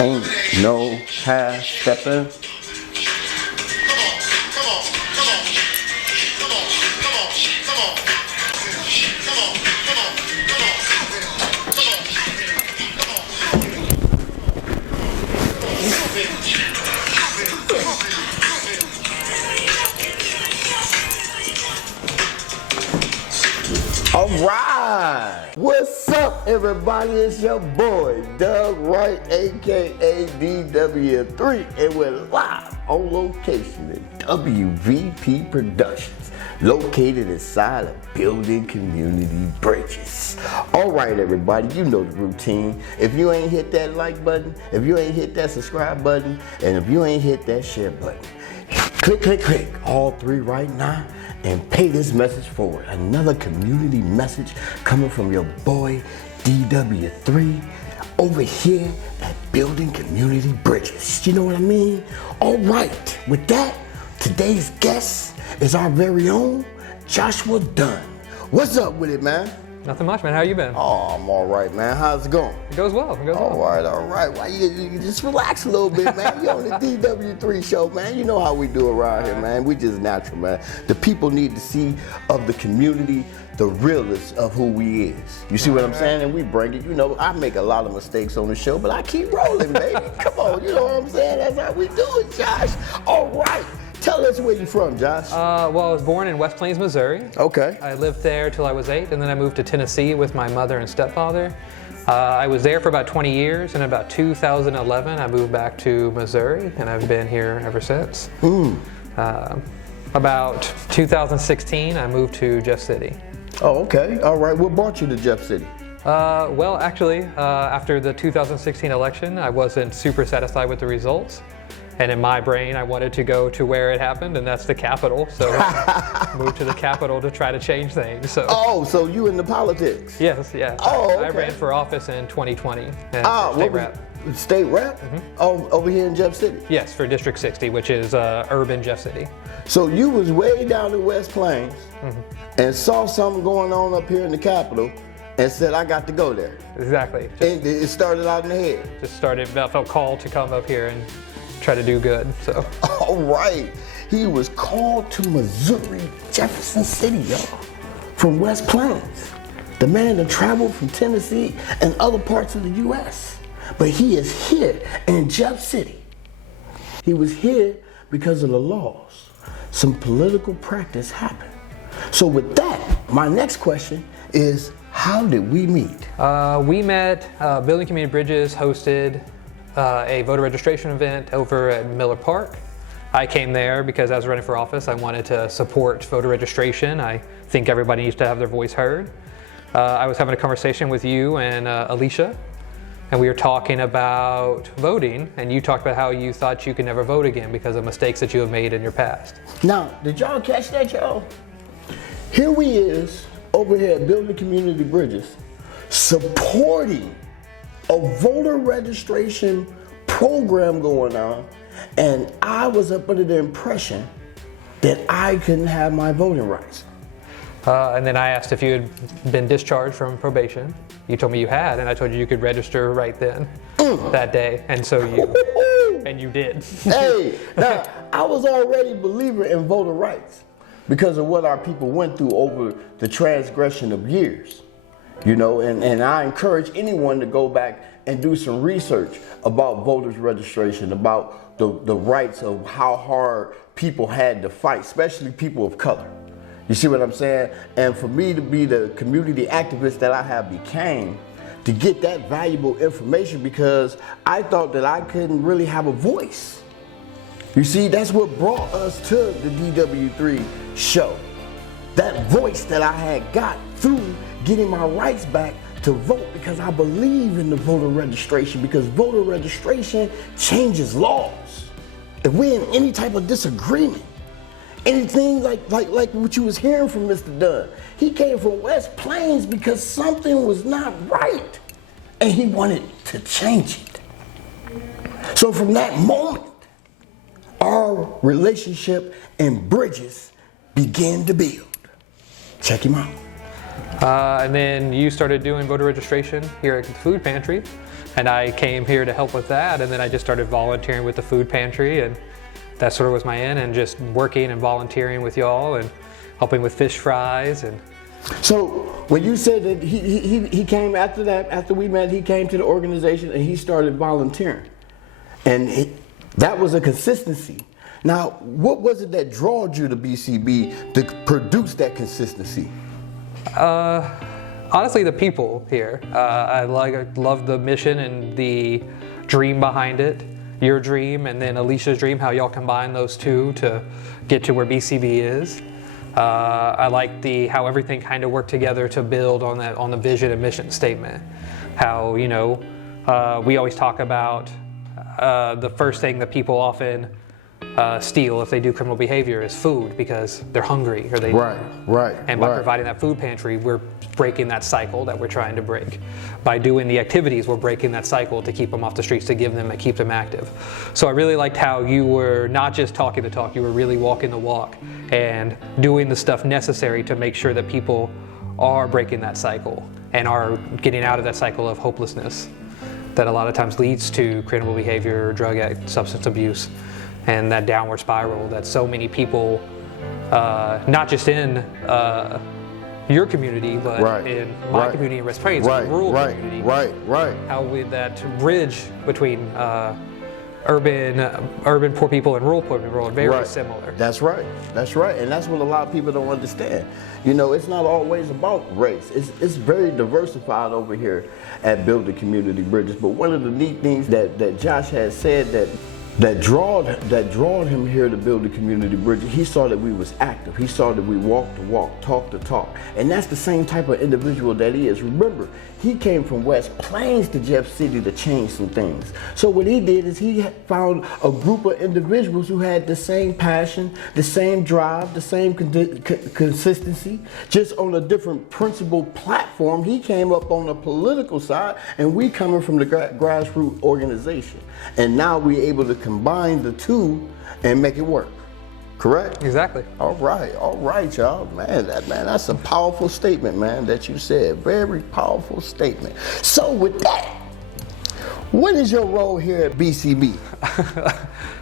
Ain't no half stepping. All right, what's up, everybody? It's your boy Doug Wright, aka DW3, and we're live on location at WVP Productions, located inside of Building Community Bridges. All right, everybody, you know the routine. If you ain't hit that like button, if you ain't hit that subscribe button, and if you ain't hit that share button, click all three right now and pay this message forward. Another community message coming from your boy DW3 over here at Building Community Bridges. You know what I mean? All right, with that, today's guest is our very own Joshua Dunne. What's up with it, man? Nothing much, man. How you been? Oh, I'm all right, man. How's it going? It goes well. All right. Why you just relax a little bit, man? You're on the DW3 show, man. You know how we do around here, man. We just natural, man. The people need to see of the community the realest of who we is. You see what I'm saying? And we bring it. You know, I make a lot of mistakes on the show, but I keep rolling, baby. Come on, you know what I'm saying? That's how we do it, Josh. All right. Tell us where you're from, Josh. Well, I was born in West Plains, Missouri. Okay. I lived there till I was 8, and then I moved to Tennessee with my mother and stepfather. I was there for about 20 years, and about 2011, I moved back to Missouri, and I've been here ever since. About 2016, I moved to Jeff City. Oh, okay. All right. What brought you to Jeff City? Well, actually, after the 2016 election, I wasn't super satisfied with the results. And in my brain, I wanted to go to where it happened, and that's the Capitol. So I moved to the Capitol to try to change things. So. Oh, so you into politics? Yes, yeah. Oh, okay. I ran for office in 2020 and state rep. State rep? Mm-hmm. Oh, over here in Jeff City? Yes, for District 60, which is urban Jeff City. So you was way down in West Plains and saw something going on up here in the Capitol and said, I got to go there. Exactly. And it started out in the head. I felt called to come up here and try to do good, so. All right. He was called to Missouri, Jefferson City, y'all, from West Plains. The man that traveled from Tennessee and other parts of the U.S. But he is here in Jeff City. He was here because of the laws. Some political practice happened. So with that, my next question is, how did we meet? We met, Building Community Bridges hosted a voter registration event over at Miller Park. I came there because I was running for office. I wanted to support voter registration. I think everybody needs to have their voice heard. I was having a conversation with you and Alicia, and we were talking about voting, and you talked about how you thought you could never vote again because of mistakes that you have made in your past. Now, did y'all catch that, y'all? Here we is over here at Building Community Bridges supporting a voter registration program going on, and I was up under the impression that I couldn't have my voting rights. And then I asked if you had been discharged from probation. You told me you had, and I told you could register right then, that day, and so you did. Hey, now, I was already a believer in voter rights because of what our people went through over the transgression of years. You know, and I encourage anyone to go back and do some research about voters registration, about the rights of how hard people had to fight, especially people of color. You see what I'm saying? And for me to be the community activist that I have became, to get that valuable information, because I thought that I couldn't really have a voice. You see, that's what brought us to the DW3 show. That voice that I had got through getting my rights back to vote, because I believe in the voter registration, because voter registration changes laws. If we're in any type of disagreement, anything like what you was hearing from Mr. Dunne, he came from West Plains because something was not right and he wanted to change it. So from that moment, our relationship and bridges began to build. Check him out. And then you started doing voter registration here at the food pantry, and I came here to help with that, and then I just started volunteering with the food pantry, and that sort of was my end, and just working and volunteering with y'all and helping with fish fries. And so when you said that he came after that, after we met, he came to the organization and he started volunteering, and that was a consistency. Now, what was it that drawed you to BCB to produce that consistency? Honestly, the people here. I love the mission and the dream behind it. Your dream and then Alicia's dream, how y'all combine those two to get to where BCB is. I like how everything kind of worked together to build on the vision and mission statement. How, we always talk about the first thing that people often steal if they do criminal behavior is food, because they're hungry or they right. And by providing that food pantry, we're breaking that cycle that we're trying to break. By doing the activities, we're breaking that cycle to keep them off the streets, to give them and keep them active. So I really liked how you were not just talking the talk, you were really walking the walk and doing the stuff necessary to make sure that people are breaking that cycle and are getting out of that cycle of hopelessness that a lot of times leads to criminal behavior, substance abuse, and that downward spiral that so many people, not just in your community, but in my community in West Plains, the rural community. How that bridge between urban poor people and rural poor people are very similar. That's right. And that's what a lot of people don't understand. It's not always about race. It's very diversified over here at Building Community Bridges. But one of the neat things that Josh has said that drawed him here to build the community bridge. He saw that we was active. He saw that we walked the walk, talked the talk. And that's the same type of individual that he is. Remember, he came from West Plains to Jeff City to change some things. So what he did is he found a group of individuals who had the same passion, the same drive, the same consistency, just on a different principle platform. He came up on the political side, and we coming from the grassroots organization. And now we're able to combine the two and make it work. Correct? Exactly. All right, y'all. Man, that's a powerful statement, man, that you said. Very powerful statement. So with that, what is your role here at BCB?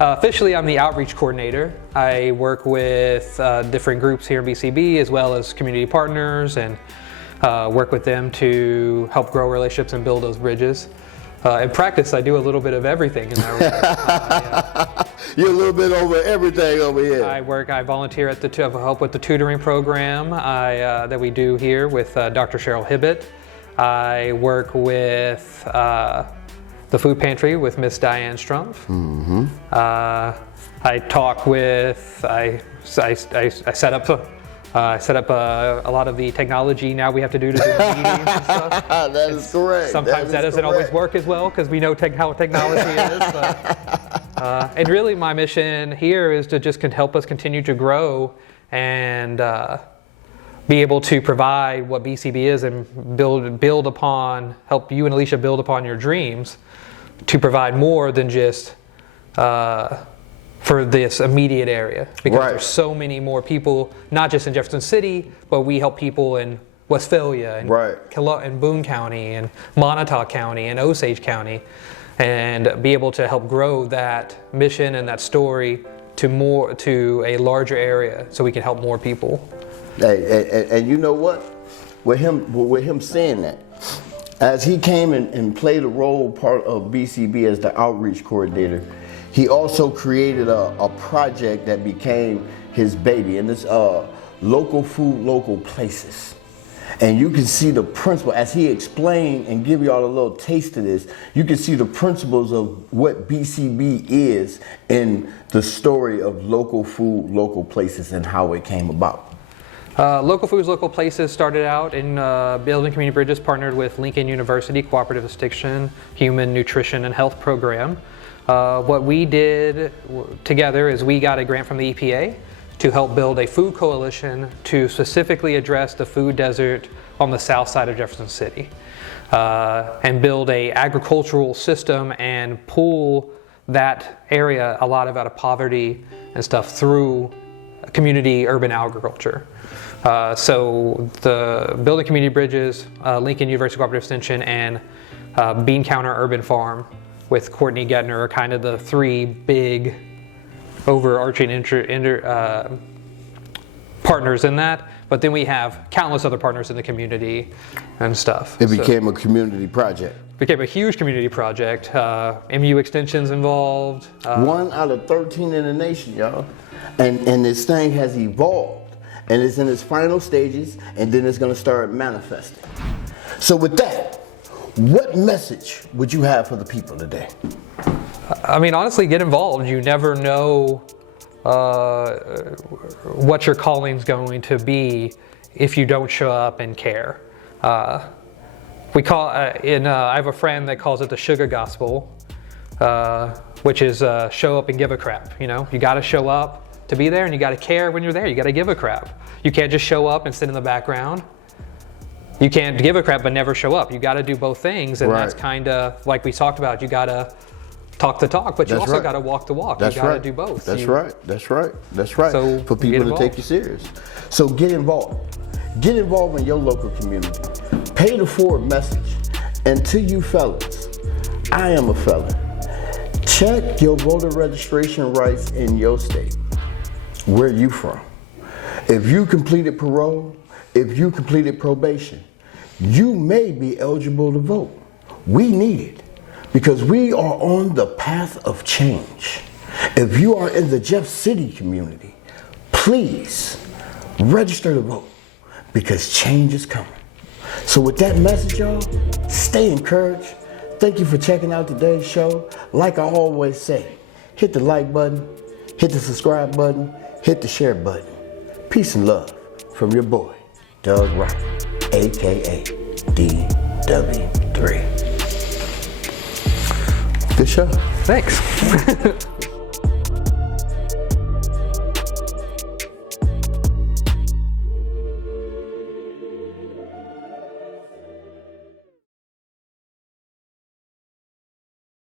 Officially, I'm the outreach coordinator. I work with different groups here at BCB as well as community partners, and work with them to help grow relationships and build those bridges. In practice, I do a little bit of everything in that role. You're a little bit over everything over here. I volunteer at to help with the tutoring program that we do here with Dr. Cheryl Hibbett. I work with the food pantry with Miss Diane Strumpf. Mm-hmm. I talk with, I set up a lot of the technology now we have to do to do meetings and stuff. That is correct. Sometimes that doesn't always work as well because we know how technology is. But, and really my mission here is to just help us continue to grow and be able to provide what BCB is and help you and Alicia build upon your dreams to provide more than just for this immediate area, because there's so many more people, not just in Jefferson City, but we help people in Westphalia and Boone County and Montauk County and Osage County, and be able to help grow that mission and that story to a larger area so we can help more people. Hey, and you know what? With him saying that, as he came and played a role part of BCB as the outreach coordinator, he also created a project that became his baby, and it's local food, local places. And you can see the principle, as he explained and give y'all a little taste of this, you can see the principles of what BCB is in the story of local food, local places, and how it came about. Local Foods, Local Places started out in Building Community Bridges, partnered with Lincoln University Cooperative Extension Human Nutrition and Health Program. What we did together is we got a grant from the EPA to help build a food coalition to specifically address the food desert on the south side of Jefferson City, and build a agricultural system and pull that area out of poverty and stuff through community urban agriculture. So the Building Community Bridges, Lincoln University Cooperative Extension, and Bean Counter Urban Farm with Courtney Gettner are kind of the three big overarching partners in that. But then we have countless other partners in the community and stuff. It became a community project. Became a huge community project. MU Extension's involved. 1 out of 13 in the nation, y'all. And this thing has evolved. And it's in its final stages, and then it's going to start manifesting. So with that, what message would you have for the people today? I mean, honestly, get involved. You never know what your calling's going to be if you don't show up and care. We call I have a friend that calls it the sugar gospel, which is show up and give a crap. You know, you got to show up to be there, and you got to care when you're there. You got to give a crap. You can't just show up and sit in the background. You can't give a crap but never show up. You got to do both things, and that's kind of like we talked about. You got to talk the talk, but you also got to walk the walk. You got to do both. That's right. So for people to take you serious. So get involved. Get involved in your local community. Pay the forward message. And to you fellas, I am a felon. Check your voter registration rights in your state. Where you from? If you completed parole, if you completed probation, you may be eligible to vote. We need it because we are on the path of change. If you are in the Jeff City community, please register to vote because change is coming. So with that message, y'all, stay encouraged. Thank you for checking out today's show. Like I always say, hit the like button, hit the subscribe button, hit the share button. Peace and love from your boy, Doug Wright, aka DW3. Good show. Thanks.